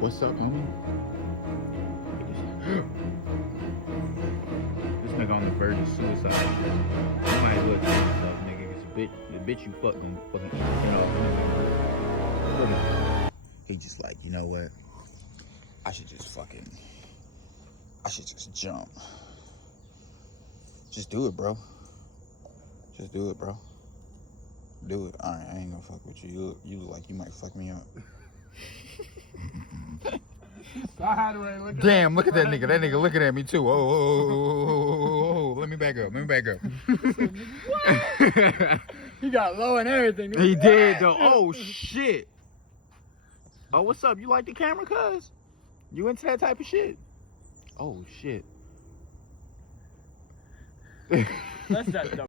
What's up, homie? This nigga on the verge of suicide. You might as well kill yourself, nigga. Cause the bitch you fuck gonna fucking eat your head off. Look at him. He just like, you know what? I should just jump. Just do it, bro. Just do it, bro. Do it. Alright, I ain't gonna fuck with you. You look like you might fuck me up. Damn, look at that nigga. That nigga looking at me too. Oh, let me back up. He got low and everything. He did though. Oh shit. Oh, what's up? You like the camera, cuz? You into that type of shit? Oh shit. That's that